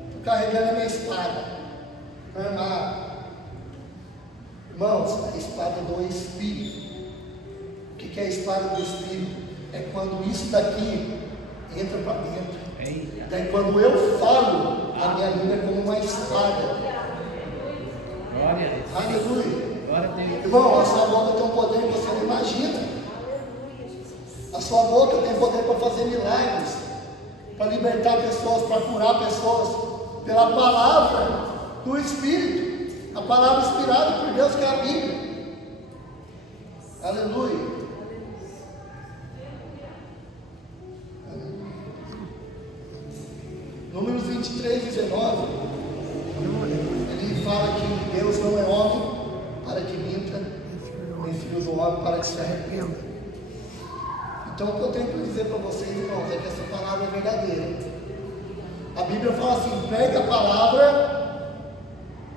estou carregando a minha espada, armado. Irmãos, a espada do Espírito. O que é a espada do Espírito? É quando isso daqui entra para dentro. Daí quando eu falo, a minha língua é como uma espada. Glória a Deus. Aleluia. Glória a Deus. Irmão, a sua boca tem um poder que você não imagina. A sua boca tem poder para fazer milagres, para libertar pessoas, para curar pessoas, pela palavra do Espírito, a palavra inspirada por Deus, que é a Bíblia. Aleluia. Números 23, 19, ele fala que Deus não é homem para que minta, nem filho do homem para que se arrependa. Então, o que eu tenho para dizer para vocês, irmãos, é que essa palavra é verdadeira. A Bíblia fala assim: pregue a palavra,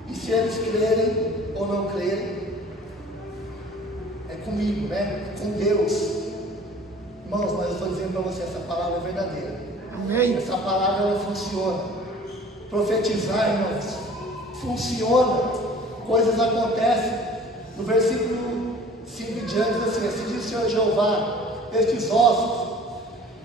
e se eles crerem ou não crerem, é comigo, né? É com Deus. Irmãos, mas eu estou dizendo para você, essa palavra é verdadeira. Amém. Essa palavra, ela funciona. Profetizar, irmãos, funciona. Coisas acontecem. No versículo 5 em diante, diz assim: assim diz o Senhor Jeová, estes ossos,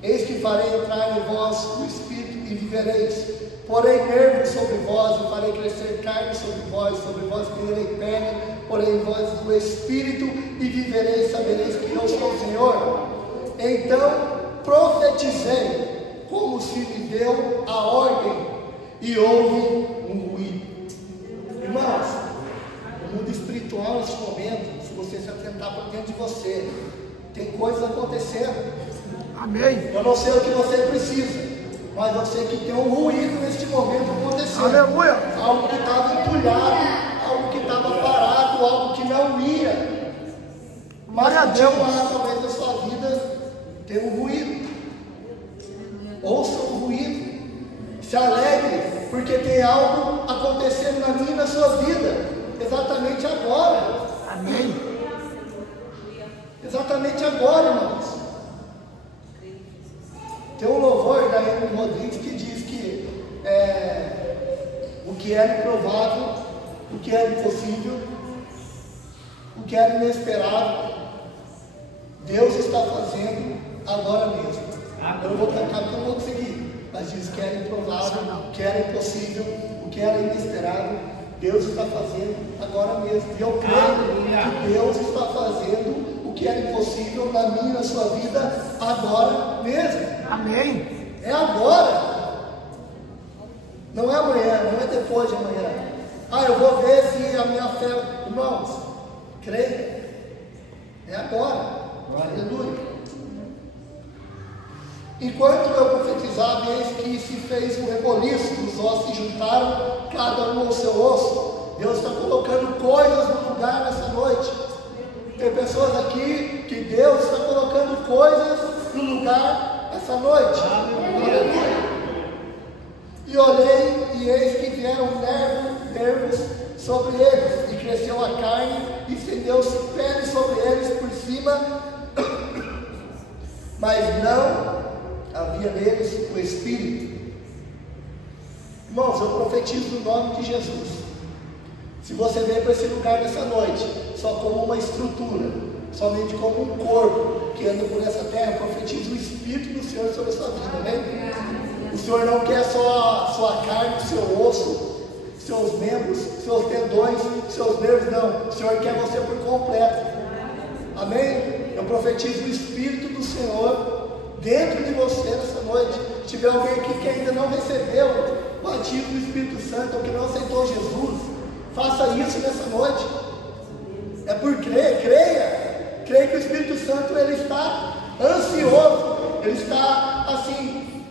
eis que farei entrar em vós o Espírito e vivereis. Porém nervos sobre vós, e farei crescer carne sobre vós criarei pele, porém vós do Espírito e vivereis, sabereis que eu sou o Senhor. Então profetizei, como se me deu a ordem, e houve um ruído. Irmãos, no mundo espiritual, nesse momento, se você se atentar para dentro de você, tem coisas acontecendo. Amém. Eu não sei o que você precisa, mas eu sei que tem um ruído neste momento acontecendo. Aleluia. Algo que estava entulhado, algo que estava parado, algo que não ia. Mas Glória a Deus. continuar, talvez na sua vida tem um ruído. Ouça o ruído. Se alegre, porque tem algo acontecendo na minha e na sua vida. Exatamente agora. Amém. Exatamente agora, irmãos. Tem um louvor da Emily Rodrigues que diz que o que era improvável, o que era impossível, o que era inesperado, Deus está fazendo agora mesmo. Eu não vou cantar porque eu não vou conseguir, mas diz que era improvável, o que era impossível, o que era inesperado, Deus está fazendo agora mesmo. E eu creio que Deus está fazendo o que era impossível na minha e na sua vida agora mesmo. Amém. É agora. Não é amanhã, não é depois de amanhã. Eu vou ver se a minha fé... Irmãos, creia. É agora. Aleluia. Enquanto eu profetizava, eis que se fez um reboliço, os ossos se juntaram, cada um ao seu osso. Deus está colocando coisas no lugar nessa noite. Tem pessoas aqui que Deus está colocando coisas no lugar essa noite. Aleluia. E olhei, e eis que vieram nervos sobre eles, e cresceu a carne, e estendeu-se pele sobre eles por cima, mas não havia neles o Espírito. Irmãos, eu profetizo no nome de Jesus. Se você vem para esse lugar nessa noite, só como uma estrutura, somente como um corpo que anda por essa terra, profetiza o Espírito do Senhor sobre a sua vida, amém? O Senhor não quer só a sua carne, o seu osso, seus membros, seus tendões, seus nervos, não. O Senhor quer você por completo, amém? Eu profetizo o Espírito do Senhor dentro de você nessa noite. Se tiver alguém aqui que ainda não recebeu o batismo do Espírito Santo, ou que não aceitou Jesus, faça isso nessa noite. É por crer, creia. Creia que o Espírito Santo, ele está ansioso, ele está assim,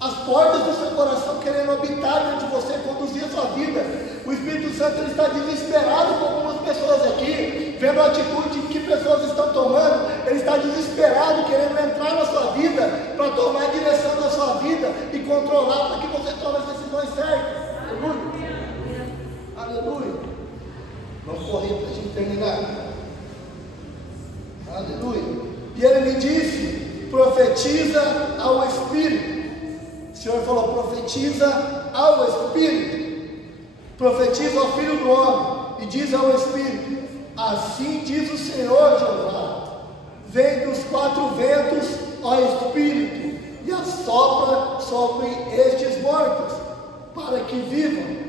as portas do seu coração querendo habitar dentro de você, conduzir a sua vida. O Espírito Santo, ele está desesperado com algumas pessoas aqui, vendo a atitude que pessoas estão tomando. Ele está desesperado, querendo entrar na sua vida, para tomar a direção da sua vida e controlar para que você tome as decisões certas. Aleluia. Aleluia. Vamos correr para a gente terminar. Aleluia. E ele me disse: profetiza ao Espírito. O Senhor falou: profetiza ao Espírito, profetiza ao Filho do Homem, e diz ao Espírito: assim diz o Senhor Jeová, vem dos quatro ventos, ó Espírito, e assopra sobre estes mortos, para que vivam.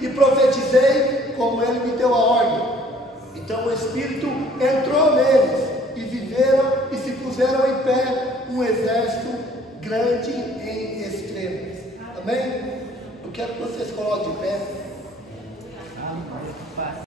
E profetizei como ele me deu a ordem. Então o Espírito entrou neles, e viveram e se puseram em pé um exército grande em extremos. Amém? Eu quero que vocês coloquem de pé.